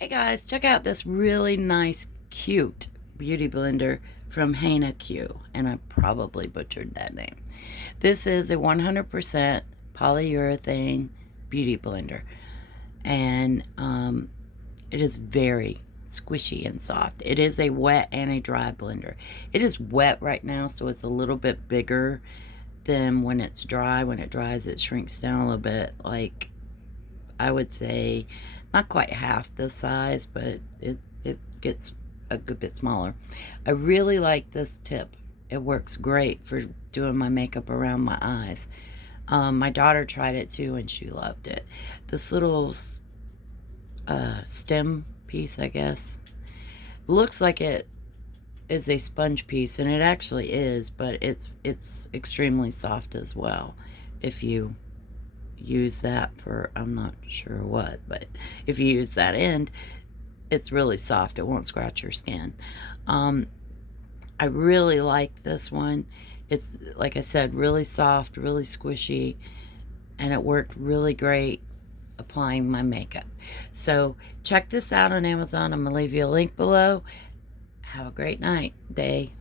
Hey guys, check out this really nice, cute beauty blender from HEYNA Q, and I probably butchered that name. This is a 100% polyurethane beauty blender, and it is very squishy and soft. It is a wet and a dry blender. It is wet right now, so it's a little bit bigger than when it's dry. When it dries, it shrinks down a little bit, like I would say not quite half the size, but it gets a good bit smaller. I really like this tip. It works great for doing my makeup around my eyes. My daughter tried it too and she loved it. This little stem piece, I guess, looks like it is a sponge piece, and it actually is, but it's extremely soft as well. If you use that for, I'm not sure what, but if you use that end, it's really soft. It won't scratch your skin. I really like this one. It's, like I said, really soft, really squishy, and it worked really great applying my makeup. So check this out on Amazon. I'm gonna leave you a link below. Have a great night, day.